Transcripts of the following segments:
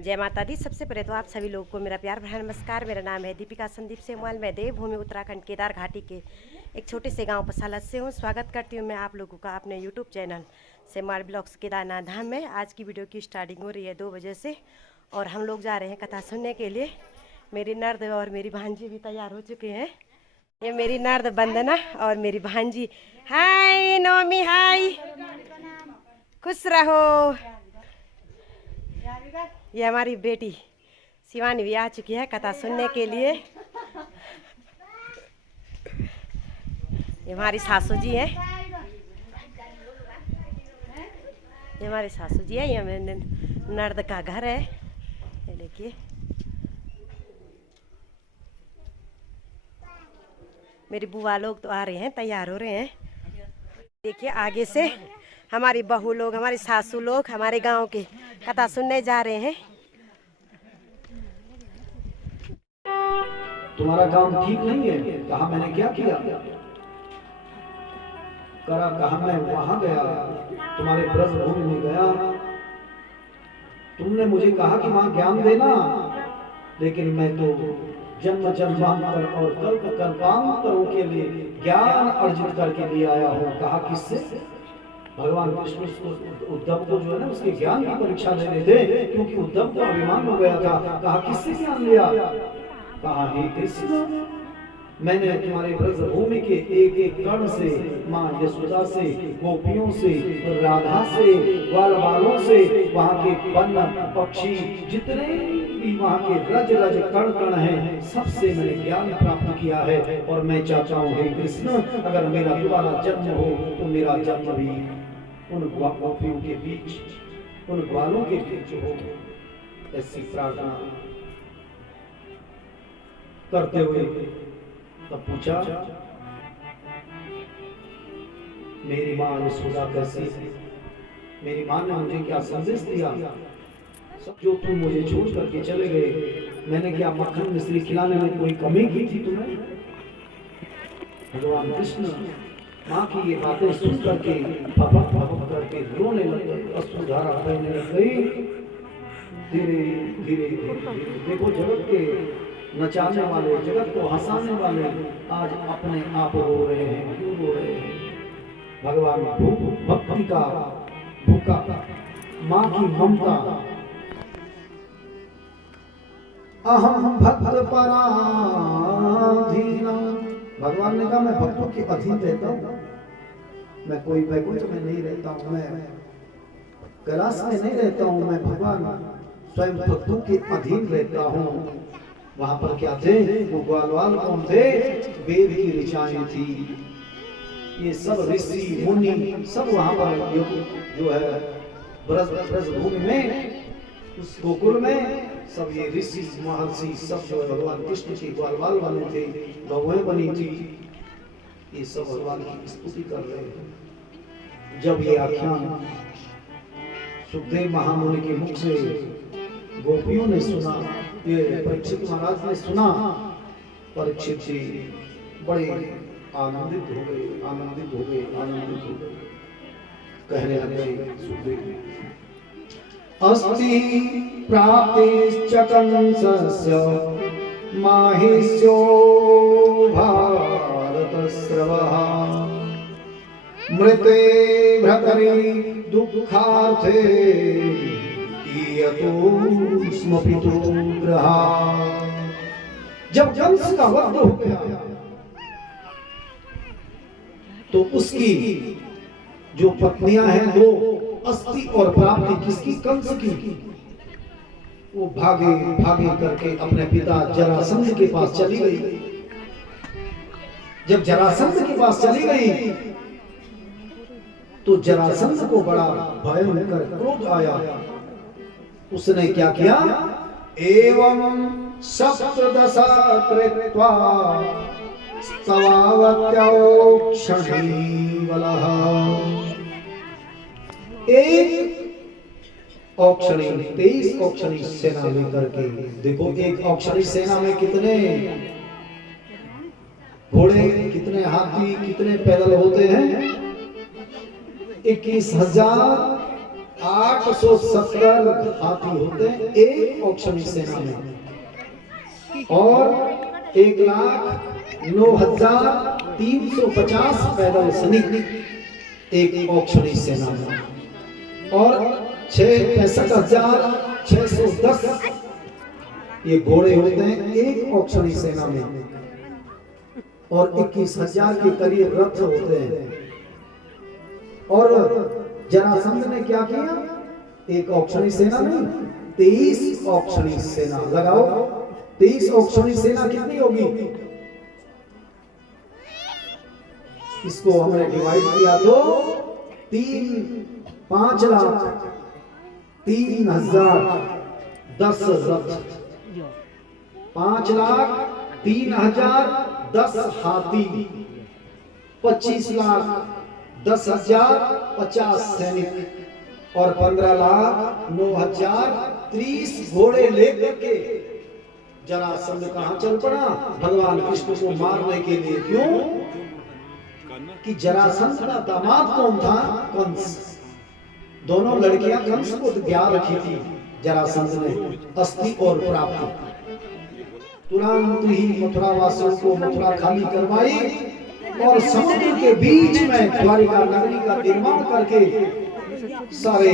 जय माता दी। सबसे पहले तो आप सभी लोगों को मेरा प्यार भरा नमस्कार। मेरा नाम है दीपिका संदीप सेमवाल। मैं देवभूमि उत्तराखंड केदार घाटी के एक छोटे से गांव पसालत से हूं। स्वागत करती हूं मैं आप लोगों का अपने YouTube channel Semwal blogs Kedarnath Dham में। आज की वीडियो की स्टार्टिंग हो रही है 2 बजे से और हम लोग जा रहे हैं कथा सुनने के लिए। मेरी नर्द और मेरी भांजी भी तैयार हो चुके हैं। ये मेरी नर्द वंदना और मेरी भांजी। हाय नोमी, हाय, खुश रहो। ये हमारी बेटी शिवानी भी आ चुकी है कथा सुनने के लिए। ये हमारी सासू जी है, ये हमारी सासू जी है। ये मेरे नर्द का घर है। ये देखिए मेरी बुआ लोग तो आ रहे हैं, तैयार हो रहे हैं। देखिए आगे से हमारी बहू लोग, हमारी सासू लोग हमारे गांव के कथा सुनने जा रहे हैं। तुम्हारा काम ठीक नहीं है। कहा मैंने क्या किया? कहा मैं वहां गया, तुम्हारे ब्रज भूमि में गया। तुमने मुझे कहा कि वहां ज्ञान देना, लेकिन मैं तो जन्म जन्मांतर और कल्प कल्पांतरों के लिए ज्ञान अर्जित करके लिए आया हूँ। कहा किससे? भगवान कृष्ण उद्धव को जो है ना उसके ज्ञान की परीक्षा ले रहे थे, क्योंकि उद्धव को अभिमान हो गया था। कहा किससे ज्ञान लिया? कहा हे कृष्ण, मैंने तुम्हारे ब्रज भूमि के एक एक कण से, माँ यशोदा से, गोपियों से, राधा से, ग्वाल बालों से, वहाँ के वन्य पक्षी जितने भी वहाँ के रज रज कण कण हैं, सबसे मैंने ज्ञान प्राप्त किया है। और मैं चाहता हूँ हे कृष्ण, अगर मेरा दोबारा जन्म हो तो मेरा जन्म भी उन गोपियों के बीच, उन ग्वालों के बीच हो। ऐसी प्रार्थना करते हुए तब पूछा, मेरी माँ यशोदा कैसी है? मेरी माँ ने मुझे क्या संदेश दिया? सब जो तुम मुझे छोड़ करके चले गए, मैंने क्या मक्खन मिश्री खिलाने में कोई कमी की थी तुम्हें? भगवान कृष्ण माँ की ये बातें सुन करके भपक भपक करके रोने लगे, अश्रुधारा बहने लग गई। धीरे धीरे देखो जगत के नचाने वाले, जगत को हंसाने वाले आज अपने आप रो रहे हैं। क्यों रो रहे हैं? भगवान भक्ति का भूखा, माँ की ममता। अहम भक्त पराधीना, भगवान ने कहा मैं भक्तों के अधीन रहता हूँ। मैं कोई वैकुंठ में नहीं रहता हूँ, मैं कैलाश में नहीं रहता हूँ, मैं भगवान स्वयं भक्तों के अधीन रहता हूँ। वहां पर क्या थे? वो ग्वालवाल कौन थे? वेद की ऋचाएं थी। ये सब ऋषि मुनि सब वहां पर जो है ब्रज भूमि में, उस गोकुल में सब ये ऋषि महर्षि सब जो भगवान कृष्ण के ग्वालवाल बने थे, बहुएं बनी थी। ये सब भगवान की स्तुति कर रहे हैं। जब ये आख्यान सुखदेव महामुनि के मुख से गोपियों ने सुना, ये परीक्षित महाराज ने सुना, परीक्षित जी बड़े आनंदित हो गए, आनंदित हो गए, आनंदित हो गए। कहने लगे सुखदेव, अस्ति प्राप्तिश्च कंसस्य माहिष्यो भारतस्रवः मृते भ्रतरि दुःखार्थे जब कंस का वध हो गया तो उसकी जो पत्नियां हैं दो, अस्ति और प्राप्ति, किसकी? कंस की। वो भागे भागे करके अपने पिता जरासंध के पास चली गई। जब जरासंध के पास चली गई तो जरासंध को बड़ा भयंकर क्रोध आया। उसने क्या किया? एवं सप्तदशा कृत्वा स्तवावत्योक्षणीवलः, एक औक्षणी 23 औक्षणी सेना लेकर के, देखो एक औक्षणी सेना में कितने घोड़े, कितने हाथी, कितने पैदल होते हैं? 21,000 870 हाथी होते हैं एक औक्षणी सेना में, और 1,09,350 पैदल सैनिक एक औक्षणी सेना में, और 65,610 ये घोड़े होते हैं एक औक्षणी सेना में, और 21,000 के करीब रथ होते हैं। और जरासंध ने क्या किया? एक औक्षणी सेना नहीं, 23 औक्षणी सेना। लगाओ 23 औक्षणी सेना कितनी होगी? इसको हमने डिवाइड किया तो 5,03,010 रथ, 5,03,010 हाथी, 25,10,050 सैनिक, और 15,09,030 घोड़े लेकर के जरासंध कहां चल पड़ा? भगवान कृष्ण को मारने के लिए। क्यों? कि जरासंध का दामाद कौन था? कंस। दोनों लड़कियां कंस को ब्याह रखी थी जरासंध ने, अस्थि और प्राप्ति। तुरंत ही मथुरा वासियों को मथुरा खाली करवाई, और समुद्र के बीच में द्वारिका नगरी का निर्माण करके सारे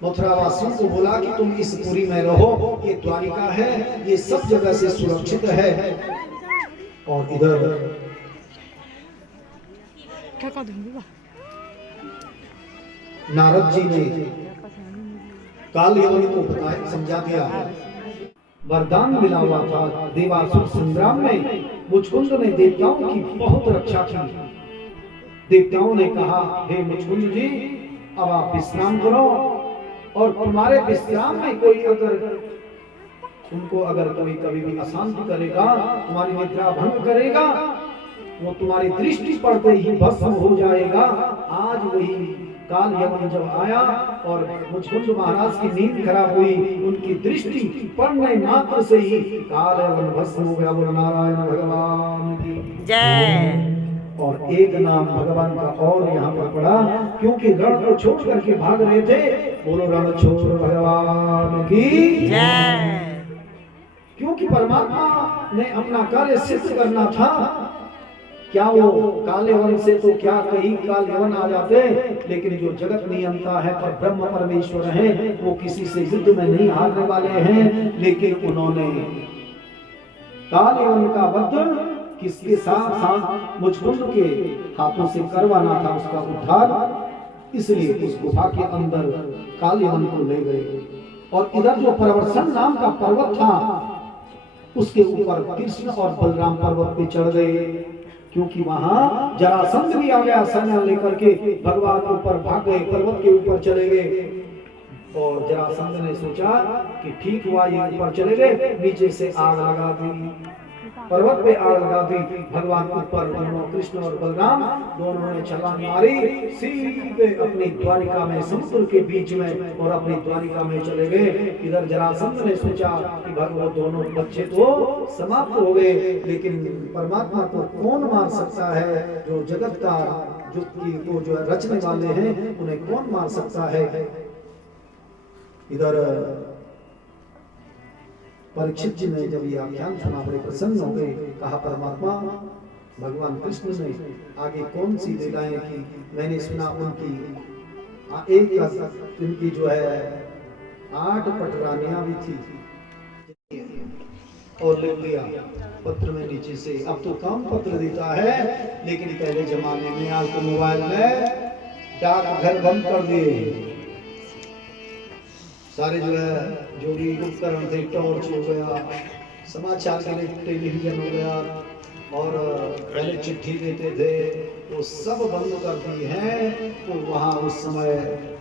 मथुरा वासियों को बोला कि तुम इस पुरी में रहो, ये द्वारिका है, ये सब जगह से सुरक्षित है। और इधर नारद जी ने काल यवन को बताया, समझा दिया। वरदान मिला हुआ था देवासुर संग्राम में। मुचकुंद ने देवताओं की बहुत रक्षा की। देवताओं ने कहा, हे मुचकुंद जी, अब आप विश्राम करो, और तुम्हारे विश्राम में कोई अगर कोई कभी भी अशांति करेगा, तुम्हारी निद्रा भंग करेगा, वो तुम्हारी दृष्टि पड़ते ही भस्म हो जाएगा। आज वही काल यवन जब आया और मुचकुंद महाराज की नींद खराब हुई, उनकी दृष्टि पड़ने मात्र से ही काल यवन भस्म हो गया। बोलो नारायण भगवान की जय। और एक नाम भगवान का और यहाँ पर पड़ा, क्योंकि रण को छोड़ करके भाग रहे थे। बोलो रण छोड़ भगवान की जय। क्योंकि परमात्मा ने अपना कार्य सिद्ध करना था। क्या वो काल यवन से तो क्या कहीं काल यवन आ जाते, लेकिन जो जगत नियंता है पर ब्रह्म परमेश्वर है, वो किसी से युद्ध में नहीं हारने वाले हैं। लेकिन उन्होंने काल यवन का वध किसके साथ साथ मुचकुंद के हाथों से करवाना था, उसका उद्धार। इसलिए उस गुफा के अंदर काल यवन को ले गए, और इधर जो प्रवर्सन नाम का पर्वत था, उसके ऊपर कृष्ण और बलराम पर्वत पे चढ़ गए, क्योंकि वहां जरासंध भी आ गया सेना लेकर के। भगवान ऊपर भाग गए, पर्वत के ऊपर चले गए, और जरासंध ने सोचा कि ठीक हुआ ये ऊपर चले गए, नीचे से आग लगा दी, पर्वत पे आग लगा दी। भगवान ऊपर दोनों कृष्ण और बलराम दोनों ने छलांग मारी, सीधे अपनी द्वारिका में समुद्र के बीच में, और अपनी द्वारिका में चले गए। इधर जरासंध ने सोचा कि भगवान दोनों बच्चे तो समाप्त हो गए, लेकिन परमात्मा को कौन मार सकता है? जो जगत का जो रचने वाले हैं, उन्हें कौन मार सकता है? इधर परीक्षित जी ने जब ये आख्यान सुना, बड़े प्रसन्न हो गए। कहा, परमात्मा भगवान कृष्ण ने आगे कौन सी लीलाएं की? मैंने सुना इनकी जो है 8 पटरानियां भी थी, और लिख दिया पत्र में नीचे से। अब तो काम पत्र देता है, लेकिन पहले जमाने में आज तो मोबाइल में डाक घर बंद कर दिए। सारे जो है जो भी उपकरण थे, टॉर्च हो गया, समाचार के लिए टेलीविजन हो गया, और पहले चिट्ठी देते थे, वो सब बंद कर दी है। तो वहाँ उस समय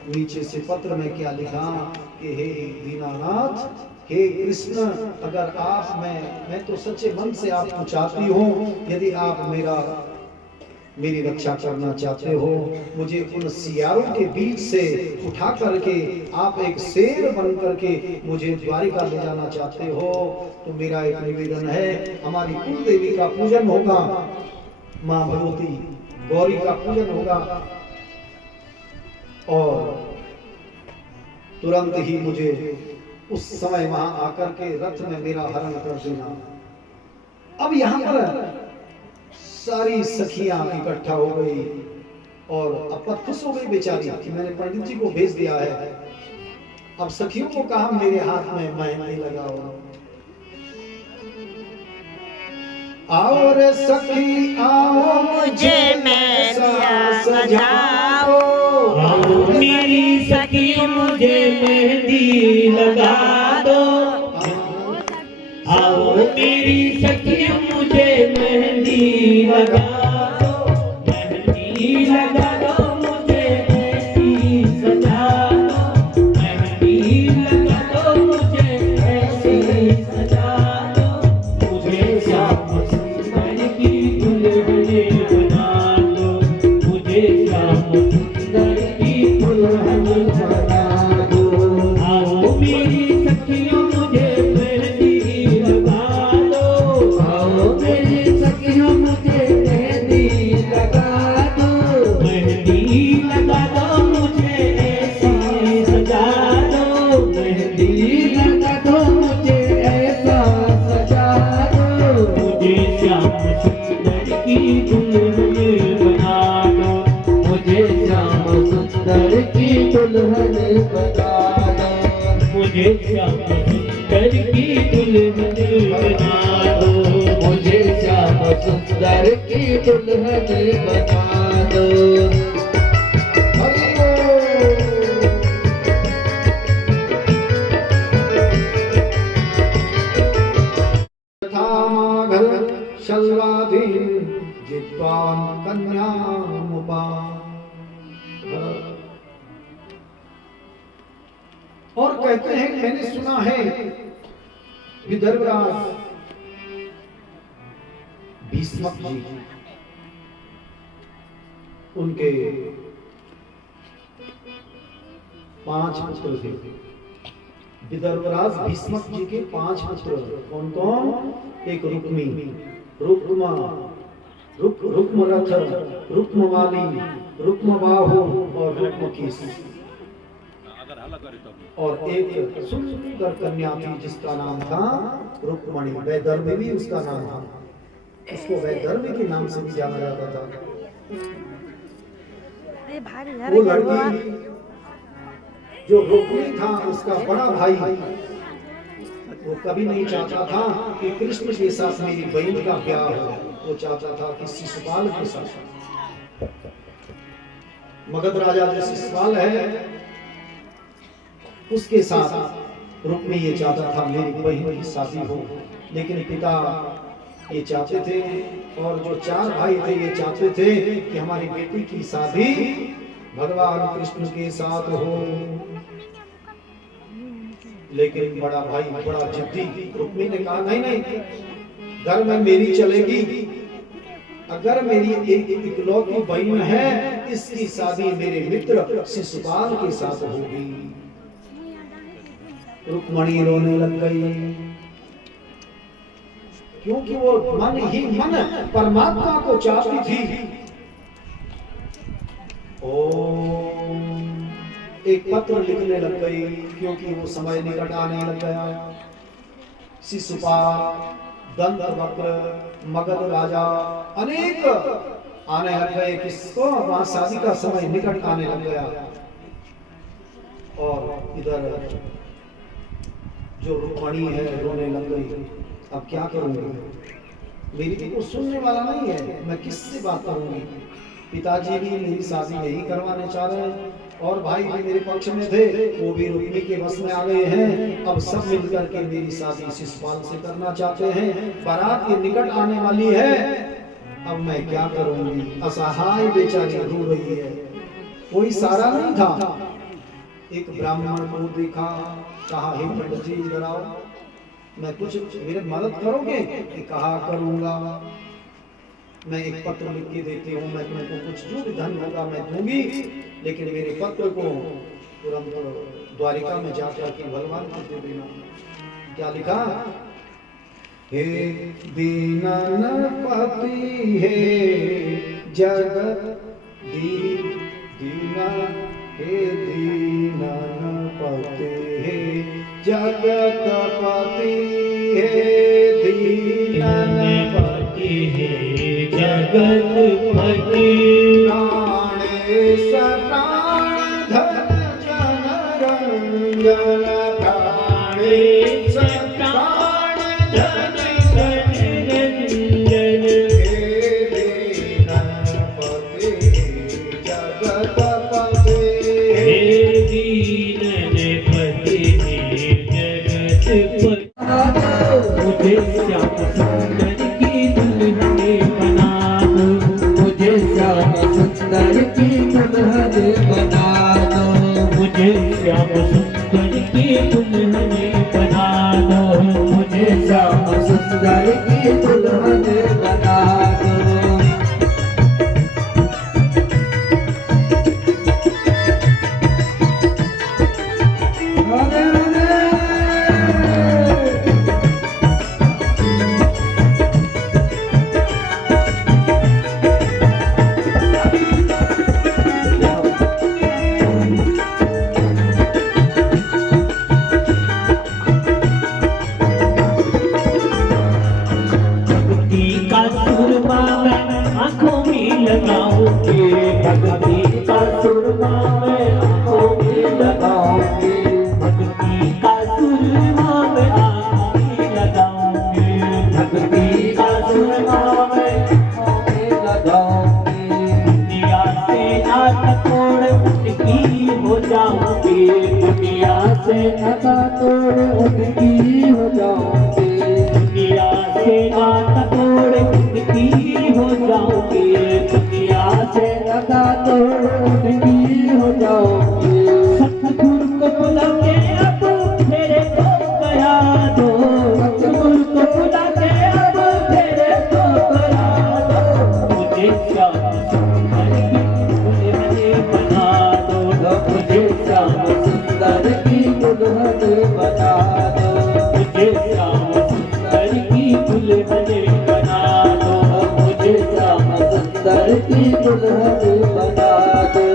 नीचे से पत्र में क्या लिखा कि हे दीनानाथ, हे कृष्ण, अगर आप मैं तो सच्चे मन से आपको चाहती हूँ, यदि आप मेरी रक्षा करना चाहते हो, मुझे उन सियारों के बीच से उठा करके आप एक शेर बन करके मुझे द्वारिका ले जाना चाहते हो, तो मेरा एक निवेदन है, हमारी कुल देवी का पूजन होगा, माँ भगवती गौरी का पूजन होगा, और तुरंत ही मुझे उस समय वहां आकर के रथ में मेरा हरण कर देना। अब यहाँ पर सारी सखियां इकट्ठा हो गई और अब खुश हो गई बेचारी कि मैंने पंडित जी को भेज दिया है। अब सखियों को कहा मेरे हाथ में मेहंदी लगाओ। आओ रे सखी आओ मुझे मेहंदियाँ सजाओ, आओ मेरी सखी मुझे मेहंदी लगा दो। आओ मेरी सखी मुझे मेहंदी लगा दो। मेहंदी लगा दो मुझे ऐसी सजा दो। मेहंदी लगा दो मुझे ऐसी सजा दो। मुझे श्याम सुंदर की दुल्हन बना दो। मुझे श्याम सुंदर की दुल्हन बना दो। आओ मेरी सखियों मुझे मेहंदी लगा दो। आओ मेरी सखियों मुझे मेहंदी लगा दो। मेहंदी लगा दो मुझे ऐसी सजा दो। मेहंदी लगा दो मुझे ऐसा सजा दो। मुझे श्याम सुंदर की दुल्हन बना दो। मुझे श्याम सुंदर की दुल्हन बना दो। मुझे श्याम सुंदर की दुल्हन बना दो। मुझे श्याम सुंदर की दुल्हन बना दो। हरि बोल। यथा माघर शल्वाधीन जित्वां कन्यामुपा। और कहते हैं मैंने सुना है विदर्भराज भीष्मक जी उनके 5 पुत्र थे। विदर्भराज भीष्मक जी के 5 पुत्र कौन कौन? एक रुक्मी, रुक्मा, रुक्मरथ, रुक्मवाली, रुक्मबाहु और रुक्मकीस। और एक सुंदर कन्या थी जिसका नाम था रुक्मणी। वैदर्भी भी उसका नाम था। उसको वैदर्भी के नाम से भी जाना जाता था। वो लड़की जो रुक्मी था उसका बड़ा भाई वो कभी नहीं चाहता था कि कृष्ण के साथ मेरी बहन का ब्याह हो। वो चाहता था कि शिशुपाल के साथ। मगध राजा जो शिशुपाल है उसके साथ रुक्मी ये चाहता था मेरी बहन की शादी हो। लेकिन पिता ये चाहते थे और जो 4 भाई थे ये चाहते थे कि हमारी बेटी की शादी भगवान कृष्ण के साथ हो। लेकिन बड़ा भाई बड़ा जिद्दी, रुक्मी ने कहा नहीं नहीं, घर में मेरी चलेगी। अगर मेरी एक इकलौती बहन है इसकी शादी मेरे मित्र शिशुपाल के साथ होगी। रुक्मणी रोने लग गई क्योंकि वो मन ही मन परमात्मा को चाहती थी। एक पत्र लिखने लग गई क्योंकि वो समय निकट आने लग गया। शिशुपाल, दंतवक्र, मगध राजा अनेक आने लग गए। किसको? वहां शादी का समय निकट आने लग गया। और इधर जो रुक्मणी है रोने लग गई। अब क्या करूंगी? मेरी तो कुछ सुनने वाला नहीं है, मैं किससे बात करूंगी? पिताजी भी मेरी शादी नहीं करवाने चाह रहे हैं और भाई भी मेरे पक्ष में थे, वो भी रुक्मी के बस में आ गए हैं। अब सब मिलकर के मेरी शादी शिशुपाल से करना चाहते हैं। बारात के निकट आने वाली है, अब मैं क्या करूंगी? असहाय बेचारी रो रही है। कोई सहारा नहीं था। एक ब्राह्मण को देखा, कहा हे पंडित जी इधर आओ, मैं कुछ मेरे मदद करोगे? कहा करूंगा, मैं एक पत्र लिख के देती हूँ, मैं तुमको कुछ जो भी धन होगा मैं दूंगी, लेकिन मेरे पत्र को तुरंत द्वारिका में जाकर के भगवान को दे देना। क्या लिखा? हे दीनानापति हे जगत दीना हे दीनपते हे जगतपति हे दीनपति हे जगतपति प्राणेश प्राण धन जन रंजन प्राणेश प्राण धन रंजन हे दीनपते जगतपति मुझे श्याम सुंदर की दुल्हन बना दो मुझे श्याम सुंदर की दुल्हन बना दो मुझे श्याम सुंदर की दुल्हन बना दो मुझे श्याम सुंदर की दुल्हन बना दो आँखों में लगाऊंगी भक्ति का सुरमा में आँखों में लगाऊंगी भक्ति का सुरमा में आँखों में लगाऊंगी भक्ति का सुरमा में आँखों में लगाऊंगी दुनिया से नाता तोड़ उनकी हो जाऊंगी दुनिया से नाता तोड़ उनकी हो जाऊंगी दुनिया से नाता तोड़ उनकी हो जाओगे दुनिया से लगा तो उनकी हो जाओगे सतगुरु को बुला के अब मेरे को करा दो सतगुरु को बुला के अब मेरे को करा दो मुझे श्याम सुंदर की दुल्हन बना दो मुझे श्याम सुंदर की दुल्हन बना दो मुझे श्याम सुंदर की दुल्हन बना दो मुझे श्याम सुंदर की दुल्हन बना दो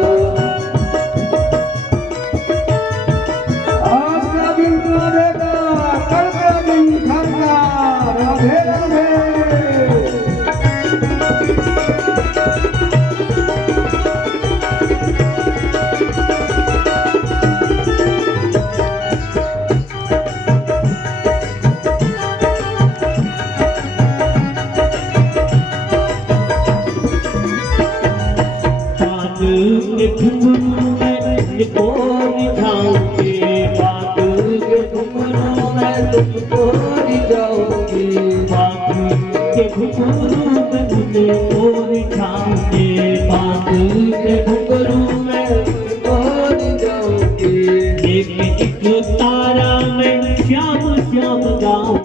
आज का दिन राधे का कल का दिन घर का राधे राधे घुंघरू में तुमको रिझाऊंगी बादल के घुंघरू में तुमको रिझाऊंगी बादल के घुंघरू में